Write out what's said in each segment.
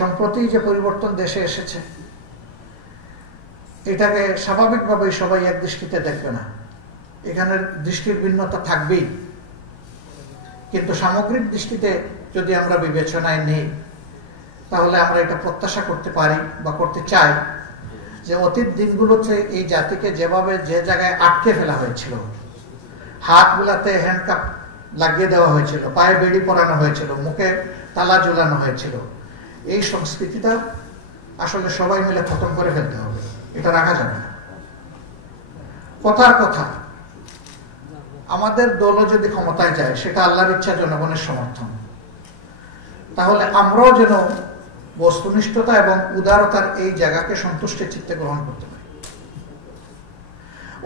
সম্প্রতি যে পরিবর্তন দেশে এসেছে, এটাকে স্বাভাবিকভাবেই সবাই এক দৃষ্টিতে দেখবে না, এখানে দৃষ্টির ভিন্নতা থাকবেই। কিন্তু সামগ্রিক দৃষ্টিতে যদি আমরা বিবেচনায় নেই, তাহলে আমরা এটা প্রত্যাশা করতে পারি বা করতে চাই যে অতীত দিনগুলোতে এই জাতিকে যেভাবে যে জায়গায় আটকে ফেলা হয়েছিল, হাতগুলাতে হ্যান্ডকাপ লাগিয়ে দেওয়া হয়েছিল, পায়ে বেড়ি পরানো হয়েছিল, মুখে তালা ঝুলানো হয়েছিল, এই সংস্কৃতিটা আসলে সবাই মিলে খতম করে ফেলতে হবে। এটা রাখা যাবে না। কথার কথা, আমাদের দলও যদি ক্ষমতায় যায়, সেটা আল্লাহর ইচ্ছা, জনগণের সমর্থন, তাহলে আমরাও যেন বস্তুনিষ্ঠতা এবং উদারতার এই জায়গাকে সন্তুষ্টের চিত্তে গ্রহণ করতে পারি।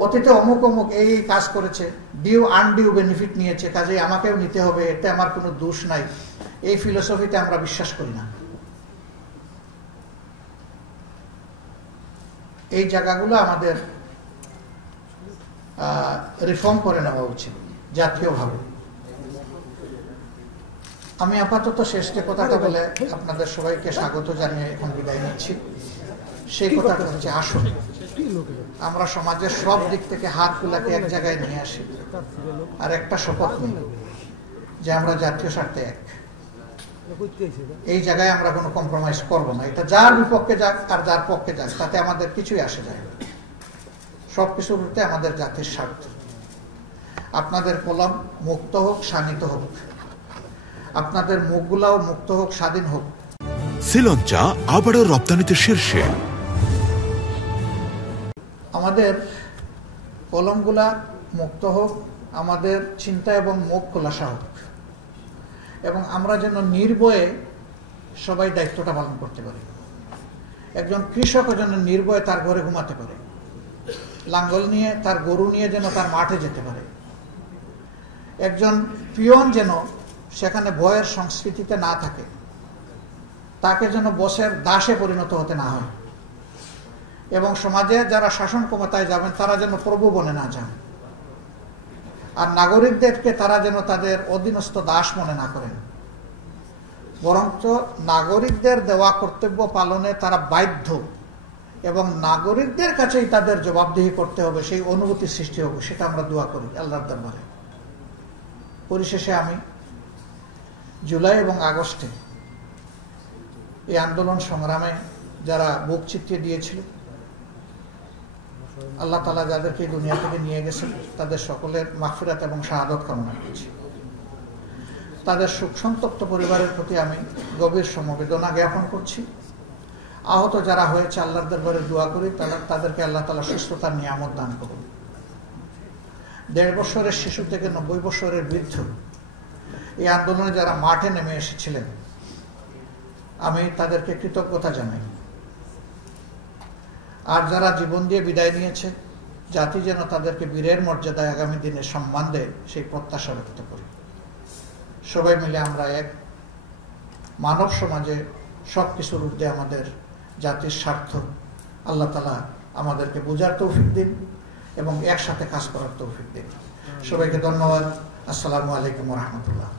অতীতে অমুক অমুক এই কাজ করেছে, ডিউ আনডিউ বেনিফিট নিয়েছে, কাজেই আমাকেও নিতে হবে, এতে আমার কোনো দোষ নাই, এই ফিলোসফিতে আমরা বিশ্বাস করি না। এই জায়গাগুলো আমাদের রিফর্ম করে নেওয়া উচিত জাতীয়ভাবে। আমি আপাতত শেষ যে কথাটা বলে আপনাদের সবাইকে স্বাগত জানিয়ে এখন বিদায় নিচ্ছি। সেই কথাটা হচ্ছে, আসুন আমরা সমাজের সব দিক থেকে হাতগুলাকে এক জায়গায় নিয়ে আসি আর একটা শপথ নিই যে আমরা জাতীয় স্বার্থে এক। এই জায়গায় আমরা কোনো কম্প্রোমাইজ করব না। এটা যার বিপক্ষে যাক আর যার পক্ষে যাক, তাতে আমাদের কিছুই আসে যায় না। সবকিছুর উঠতে আমাদের জাতির স্বার্থ। আপনাদের কলম মুক্ত হোক, শানিত হোক, আপনাদের মুখগুলাও মুক্ত হোক, স্বাধীন হোক। শ্রীলঙ্কা আবারও রপ্তানিতে শীর্ষে। আমাদের কলমগুলা মুক্ত হোক, আমাদের চিন্তা এবং মুখ খোলাসা হোক, এবং আমরা যেন নির্ভয়ে সবাই দায়িত্বটা পালন করতে পারি। একজন কৃষক যেন নির্ভয়ে তার ঘরে ঘুমাতে পারে, লাঙ্গল নিয়ে, তার গরু নিয়ে যেন তার মাঠে যেতে পারে। একজন পিয়ন যেন সেখানে ভয়ের সংস্কৃতিতে না থাকে, তাকে যেন বসের দাসে পরিণত হতে না হয়। এবং সমাজে যারা শাসন ক্ষমতায় যাবেন, তারা যেন প্রভু বনে না যান। আর নাগরিকদেরকে তারা যেন তাদের অধীনস্থ দাস মনে না করেন, বরঞ্চ নাগরিকদের দেওয়া কর্তব্য পালনে তারা বাধ্য, এবং নাগরিকদের কাছেই তাদের জবাবদিহি করতে হবে, সেই অনুভূতি সৃষ্টি হবে। সেটা আমরা দোয়া করি আল্লাহর দরবারে। পরিশেষে আমি জুলাই এবং আগস্টে এই আন্দোলন সংগ্রামে যারা বুক চিতিয়ে দিয়েছিল, আল্লাহ তাআলা যাদেরকে দুনিয়া থেকে নিয়ে গেছেন, তাদের সকলের মাগফিরাত এবং শাহাদাত কামনা করছি। তাদের শোক সন্তপ্ত পরিবারের প্রতি আমি গভীর সমবেদনা জ্ঞাপন করছি। আহত যারা হয়েছে, আল্লাহর দরবারে দোয়া করি তাদেরকে আল্লাহ তাআলা সুস্থতার নিয়ামত দান করুন। 1.5 বছরের শিশু থেকে 90 বছরের বৃদ্ধ এই আন্দোলনে যারা মাঠে নেমে এসেছিলেন, আমি তাদেরকে কৃতজ্ঞতা জানাই। আর যারা জীবন দিয়ে বিদায় নিয়েছে, জাতি যেন তাদেরকে বীরের মর্যাদায় আগামী দিনে সম্মান দেয়, সেই প্রত্যাশা ব্যক্ত করি। সবাই মিলে আমরা এক। মানব সমাজে সবকিছুর ঊর্ধ্বে আমাদের জাতির স্বার্থ। আল্লাহ তাআলা আমাদেরকে বোঝার তৌফিক দিন এবং একসাথে কাজ করার তৌফিক দিন। সবাইকে ধন্যবাদ। আসসালামু আলাইকুম ওয়া রাহমাতুল্লাহ।